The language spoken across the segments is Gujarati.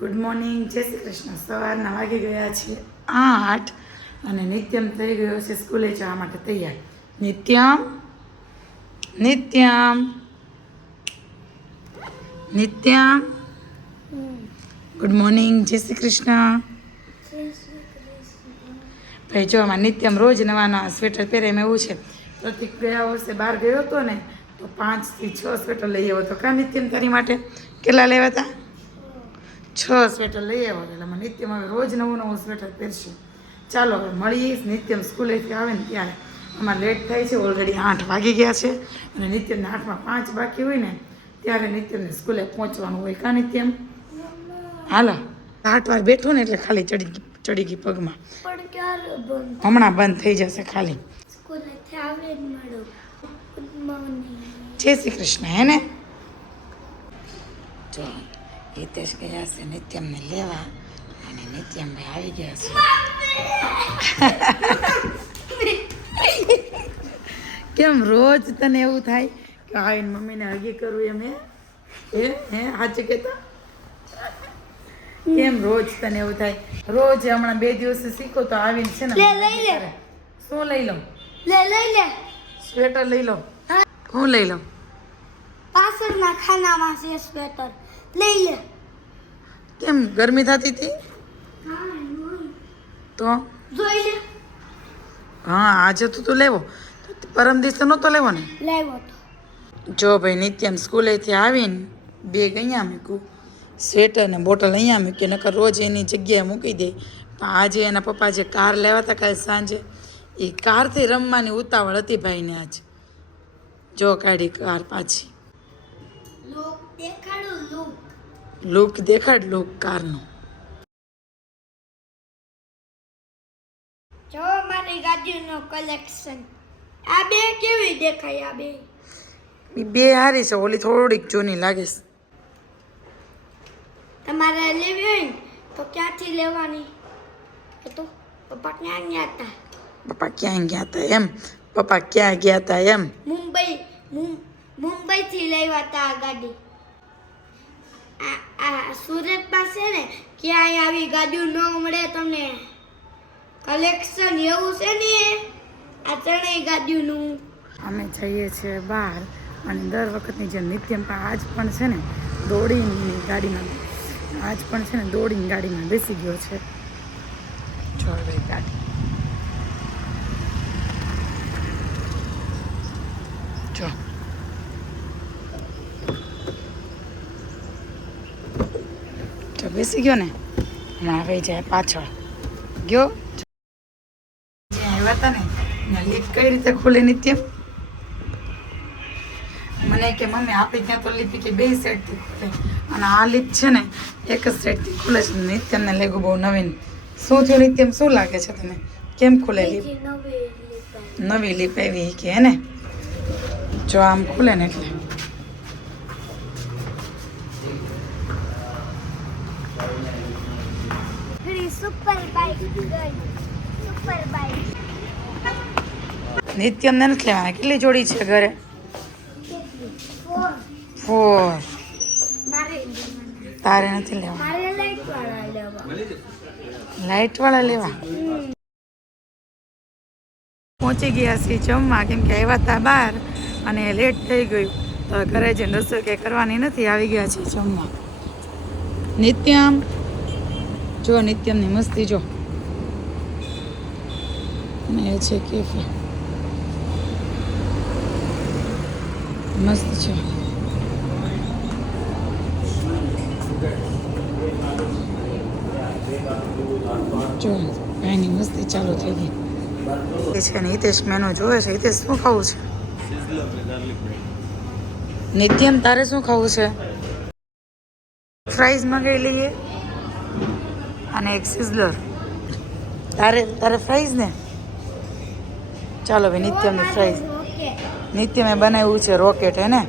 ગુડ મોર્નિંગ, જય શ્રી કૃષ્ણ. સવારના વાગી ગયા છે 8 અને નિત્યમ થઈ ગયો છે સ્કૂલે જવા માટે તૈયાર. નિત્યમ નિત્યમ નિત્યમ ગુડ મોર્નિંગ, જય શ્રી કૃષ્ણ. ભાઈ જો આમાં નિત્યમ રોજ નવા નવા સ્વેટર પહેરે. એમ એવું છે, પ્રતિક ગયા વર્ષે બહાર ગયો હતો ને તો 5 થી 6 સ્વેટર લઈ આવ્યો હતો. કા નિત્યમ તારી માટે કેટલા લેવા હતા? 6 સ્વેટર લઈ આવ્યો. એટલે અમે નિત્યમ હવે રોજ નવું નવું સ્વેટર પહેરશું. ચાલો હવે મળીએ. નિત્યમ સ્કૂલેથી આવે ને ત્યારે અમારે લેટ થાય છે. ઓલરેડી 8 વાગી ગયા છે અને નિત્યમને 8માં 5 બાકી હોય ને ત્યારે નિત્યમને સ્કૂલે પહોંચવાનું હોય. કા નિત્યમ? હાલો, 8 વાર બેઠું ને એટલે ખાલી ચડી ગઈ પગમાં. હમણાં બંધ થઈ જશે ખાલી. જય શ્રી કૃષ્ણ. હે ને? જો હિતેશ ગયા છે નિત્યમને લેવા અને નિત્યમભાઈ આવી ગયા છે. કેમ રોજ તને એવું થાય કે આવીને મમ્મીને હગી કરું એમ? હે સાચું કહેતા? કેમ રોજ તને એવું થાય? રોજ હમણાં 2 દિવસ શીખો તો આવીને છે ને શું લઈ લો? સ્વેટર લઈ લો. હું લઈ લઉં? પાછળના ખાનામાં છે સ્વેટર, લઈ લે. કેમ ગરમી થતી હતી તો? જોઈ લે. હા, આજે તો લેવો. પરમ દિવસે નહોતો લેવો ને? લેવો તો. જો ભાઈ નિત્યમ સ્કૂલેથી આવીને બેગ અહીંયા મૂક્યું, સ્વેટર ને બોટલ અહીંયા મૂકી. નકર રોજ એની જગ્યાએ મૂકી દે. પણ આજે એના પપ્પા જે કાર લેવા હતા કાલે સાંજે, એ કારથી રમવાની ઉતાવળ હતી ભાઈને. આજ જો કાઢી કાર પાછી. લુક દેખાડ, લુક કારનો. જો મારી ગાડીનો કલેક્શન. આ બે કેવી દેખાય? આ બે હારી છે, ઓલી થોડીક જૂની લાગે છે. તમારે લેવી હોય ને તો ક્યાંથી લેવાની? એ તો પપ્પા ક્યાં ગયા હતા? પપ્પા ક્યાં ગયા હતા એમ? પપ્પા ક્યાં ગયા હતા એમ? મુંબઈથી લેવા હતા આ ગાડી. આ સુરત પાસે ને ક્યાંય આવી ગાડીઓ ન મળે તમને. કલેક્શન એવું છે ને આ ત્રણેય ગાડીઓનું. અમે જઈએ છીએ બહાર અને દર વખતની જેમ નિત્યમ પણ આજ પણ છે ને દોડીની ગાડીમાં બેસી ગયો છે. જો ભાઈ ગાડી જો બેસી ગયો ને. હમણાં આવી જાય પાછળ ગયો. આવ્યા હતા ને લીપ કઈ રીતે ખુલે નિત્યમ? મને કે મમ્મી આપણી ત્યાં તો લીપ કે 2 સાઈડથી ખુલે અને આ લીપ છે ને એક જ સાઈડથી ખુલે છે. નિત્યમને લેગું બહુ નવીન. શું થયું નિત્યમ? શું લાગે છે તને? કેમ ખુલે લીપ? નવી લીપ આવી કે હે ને? જો આમ ખુલે ને એટલે. નિત્યમને નથી લેવાના. કેટલી જોડી છે ઘરે? 4. તારે નથી લેવા? લાઈટ વાળા લેવા. પહોંચી ગયા છીએ જમવા, કેમ કે આવ્યા હતા બહાર અને લેટ થઈ ગયું તો ઘરે જઈને રસોઈ કંઈ કરવાની નથી. આવી ગયા છીએ જમવા. નિત્યમ જો, નિત્યમની મસ્તી જો. અને એ છે કેફી, મસ્ત છે. જો ભાઈની મસ્તી ચાલુ થઈ ગઈ છે ને હિતેશ મેનુ જોવે છે. હિતેશ શું ખાવું છે? નિત્યમ તારે શું ખાવું છે? ફ્રાઈઝ મંગાવી લઈએ અને એક સિઝલર. તારે ફ્રાઈઝ ને? ચાલો ભાઈ નિત્યમની ફ્રાઈઝ. નિત્યમે બનાવ્યું છે રોકેટ, હે ને?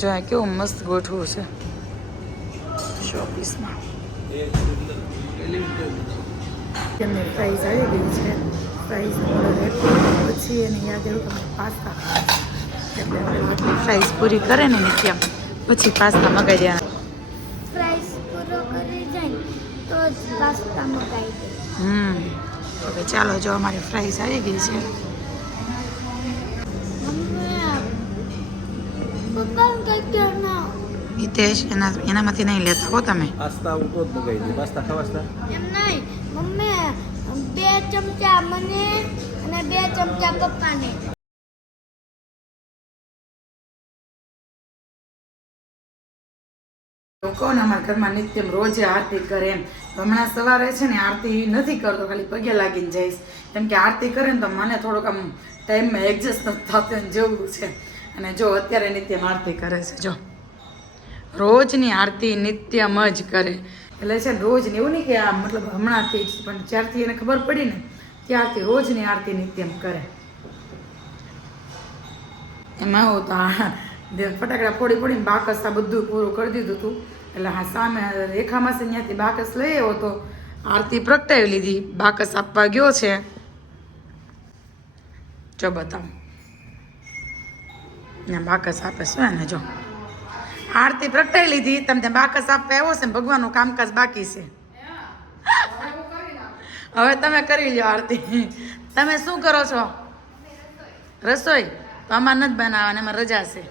જો કેવું મસ્ત ગોઠવું છે શોપીસમાં. નિત્યમની ફ્રાઈઝ આવી ગઈ છે. ફ્રાઈઝ ઓર્ડર પછી એને યાદ આવ્યું કે પાસ્તા એટલે ફ્રાઈઝ પૂરી કરે ને નિત્યમ પછી પાસ્તા મગાવી દેવાના. પ્રાઇસ પૂરો કરી તો જ પાસ્તા મગાવી દે. હવે ચાલો જો અમારી ફ્રાઈસ આવી ગઈ છે. પપ્પા કઈ ના હિતેશ એનામાંથી નહીં લેતા હો તમે. પાસ્તા હું તો જ મગાવી દઉં. પાસ્તા ખાવાસતા એમ નહીં મમ્મી 2 ચમચા મને અને 2 ચમચા પપ્પાને. હું કહું ને અમારા ઘરમાં નિત્યમ રોજે આરતી કરે એમ. હમણાં સવારે છે ને આરતી નથી કરતો, ખાલી પગે લાગીને જઈશ. કેમ કે આરતી કરે ને તો મને થોડુંક આમ ટાઈમમાં એડજસ્ટ નથી થતું જેવું છે. અને જો અત્યારે નિત્યમ આરતી કરે છે. જો રોજની આરતી નિત્યમ જ કરે. એટલે છે ને રોજ એવું નહીં કે આ મતલબ હમણાંથી જ, પણ જ્યારથી એને ખબર પડી ને ત્યારથી રોજની આરતી નિત્યમ કરે. એમાં હું તો ફટાકડા ફોડીને બાકસ આ બધું પૂરું કરી દીધું હતું. એટલે હા સામે રેખામાં ત્યાંથી બાકસ લઈ આવ્યો તો આરતી પ્રગટાવી લીધી. બાકસ આપવા ગયો છે. જો બતાવો ને બાકસ આપે શું એને. જો આરતી પ્રગટાવી લીધી, તમે ત્યાં બાકસ આપવા આવ્યો છે ને ભગવાનનું કામકાજ બાકી છે. હવે તમે કરી લો આરતી. તમે શું કરો છો? રસોઈ તો અમારે નથી બનાવવાની, એમાં રજા છે.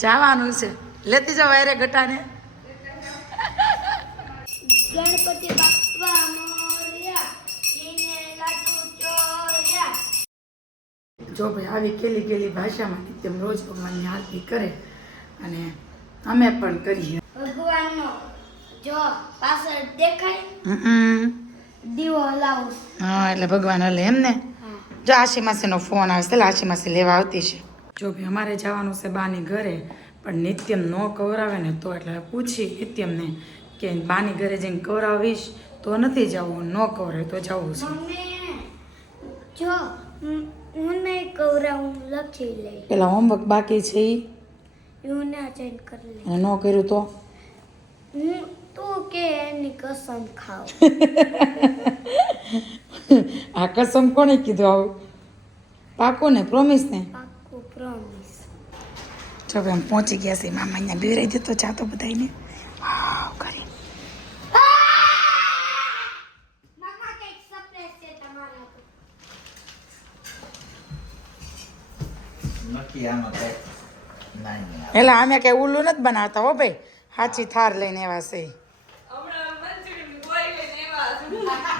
જવાનું છે, લેતી જાઓ વાયરે ગટાને. ગણપતિ બાપ્પા મોર્યા, જીને લાડુ ચોર્યા. જો ભાઈ આવી કેલી ભાષામાં નિત્યમ રોજ ભગવાનની આરતી કરે અને અમે પણ કરીએ. ભગવાનનો જો પાછળ દેખાય દીવો લાવું. હા એટલે ભગવાન હલે એમ ને. જો આશી માસીનો ફોન આવે છે, આશી માસી લેવા આવતી છે. જો ભાઈ અમારે જવાનું છે બાની ઘરે, પણ નિત્યમ ન કવરાવે ને તો એટલે પૂછી નિત્યમને કે બાની ઘરે જઈને કવરાવીશ તો નથી જવું, ન કવરાવે તો જવું છે. મમ્મી જો હું નહીં કવરાવું, લખી લઈ. પેલા હોમવર્ક બાકી છે હું ના ચેન્જ કરી લઈ. અને ન કર્યું તો હું તું કે એની કસમ ખાવ. આ કસમ કોને કીધું આવું? પાકું ને? પ્રોમિસ ને? પાક્કું પ્રોમિસ. જો ભાઈ અમે પહોંચી ગયા છે. મામા અહીંયા બેરાઈ જતો ચાતો બધાને કરી. મામા કઈક સરપ્રાઈઝ છે તમારા નક્કી આમાં કઈ નહીં. એટલે અમે કઈ ઉલ્લું નથી બનાવતા હો ભાઈ, સાચી થાર લઈને એવા છે.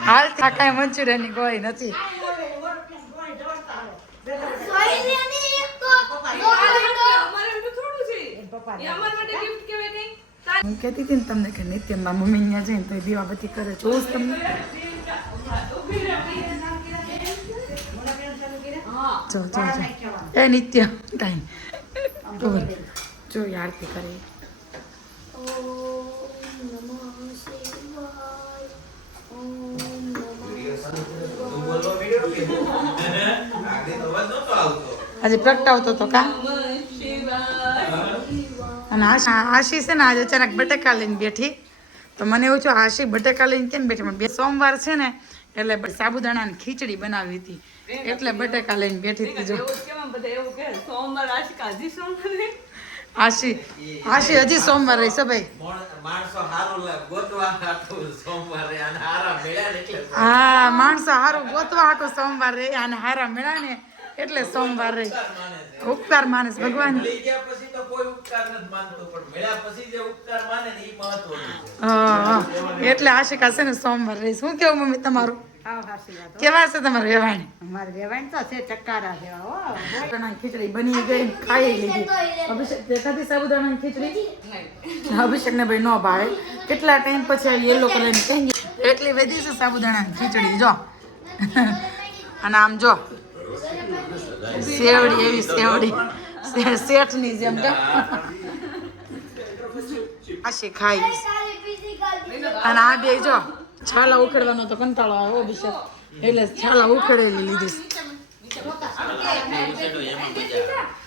હાલ ત્યાં કાંઈ મંચુરિયનની ગોળી નથી. હું કહેતી હતી ને તમને કે નિત્યમમાં મમ્મી અહીંયા જઈને તો દીવાબત્તી કરે. જોઉં તમને જો એ નિત્ય ટાઈમ જો આરતી કરે. આજે પ્રગટાવતો તો કા. અને આશી છે ને આજે અચાનક બટેકા લઈને બેઠી, તો મને એવું થયું આશી બટેકા લઈને કેમ બેઠી? બે સોમવાર છે ને એટલે સાબુદાણાની ખીચડી બનાવી હતી એટલે બટેકા લઈને બેઠી હતી. જો આશી હજી સોમવાર રહી છે ભાઈ. હા માણસો હારું ગોતવા હાટું સોમવાર રહે અને હારા મેળા ને એટલે સોમવાર રહી. ઉપકાર માનસ ભગવાન. એટલે આશિકા છે ને સોમવાર રહી. શું કેવું મમ્મી તમારું? કેવા છે તમારું વેવાણ? અમારે વેવાણ તો છે ચક્કારા જેવા હો. સાબુદાણાની ખીચડી બની ગઈ, ખાઈ લીધી. અભિષેક દેખાતી સાબુદાણાની ખીચડી? અભિષેક ને ભાઈ ન ભાવે. કેટલા ટાઈમ પછી યેલો કલરની કઈ એટલી વધી છે સાબુદાણાની ખીચડી. જો અને આમ જો સેવડી, એવી સેવડી શેઠની જેમ કે આશી ખાઈ. અને આ બે જો છાલા ઉખેડવાનો તો કંટાળો આવે અભિષેક, એટલે છાલા ઉખેડેલી લીધી.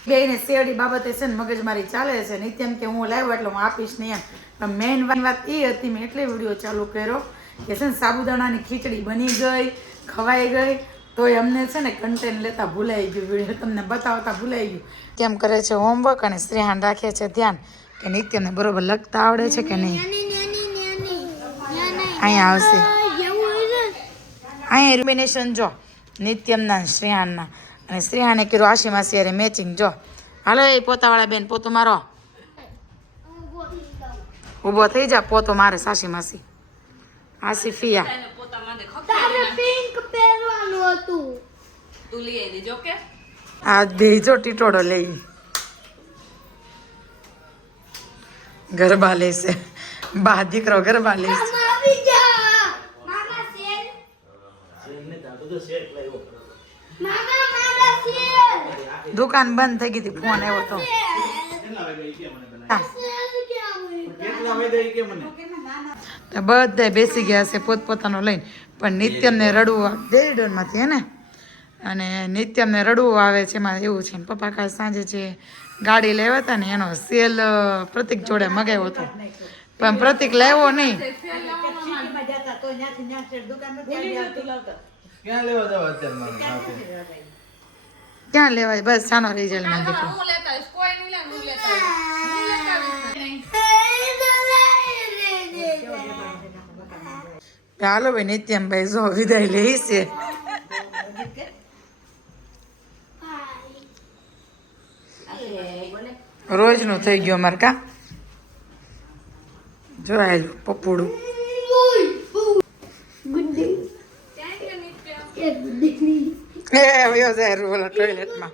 બેને શેરડી બાબતે છે ને મગજમારી ચાલે છે. નિત્યમ કે હું લાવ્યો એટલે હું આપીશ નહીં એમ. પણ મેઇન વાત એ હતી, મેં એટલે વિડીયો ચાલુ કર્યો કે છે ને સાબુદાણાની ખીચડી બની ગઈ, ખવાઈ ગઈ, તો અમને છે ને કન્ટેન્ટ લેતા ભૂલાઈ ગયું, વિડીયો તમને બતાવતા ભૂલાઈ ગયું. કેમ કરે છે હોમવર્ક અને શ્રેહાન રાખે છે ધ્યાન કે નિત્યમને બરોબર લખતા આવડે છે કે નહીં. અહીંયા આવશે એવું હોય ને અહીંયા એલિમિનેશન જો નિત્યમના અને શ્રેયાનના અને શ્રેયાને કીધું આશી માસી અરે મેચિંગ જો હાલો એ પોતાવાળા બેન પોતું મારો ઊભો થઈ જા પોતો મારે સાસી માસી આસી ફિયા તારે પિંક પહેરવાનું હતું આ બેજો ટીટોડો લઈ ગરબા લેશે બા દીકરો ગરબા લેશે આમાં આવી જા મામા સેલ મામા મામા સેલ દુકાન બંધ થઈ ગઈ હતી ફોન આવ્યો તો હા. સેલ ક્યાં હોય કેટલા વાગ્યા કે મને તો બધા બેસી ગયા છે પોતપોતાનો લઈને પણ નિત્યમને રડવું ડેરીડોનમાંથી હે ને અને નિત્યમને રડવું આવે છે એમાં એવું છે પપ્પા કાલ સાંજે જે ગાડી લેવા હતા ને એનો સેલ પ્રતિક જોડે મગાવ્યો હતો પણ પ્રતિક લેવો નહીં સિટીમાં જતા તો ત્યાંથી ત્યાં છે દુકાન નથી આવતી. ક્યાં લેવા જાવ અત્યારે મારે ક્યાં લેવાય બસ સાનો રિઝલ્ટમાં દીકરો હાલો ભાઈ નિત્યમભાઈ જો વિદાય લે છે રોજનું થઈ ગયું અમારે કા જોયેલું પપ્પુડું એ વયો જાય ઓલા ટોયલેટમાં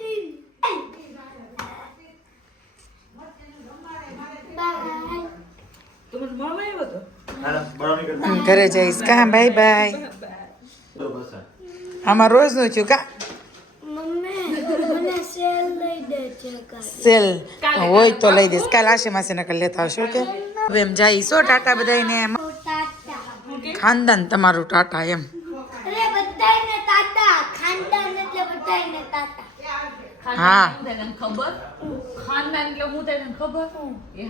ઘરે જઈશ કા બાય બાય આમાં રોજનું થયું કા મમ્મી મને સેલ લઈ દે છે કાલે સેલ હોય તો લઈ દઈશ કાલ આશી માસી નકલ લેતા આવશો કે હવે એમ જઈશો ટાટા બધાને તાતા ખાનદાન તમારું ટાટા એમ અરે બધાયને તાતા ખાનદાન એટલે બધાયને તાતા હા ખબર ખાનદાન એટલે હું તને ખબર એ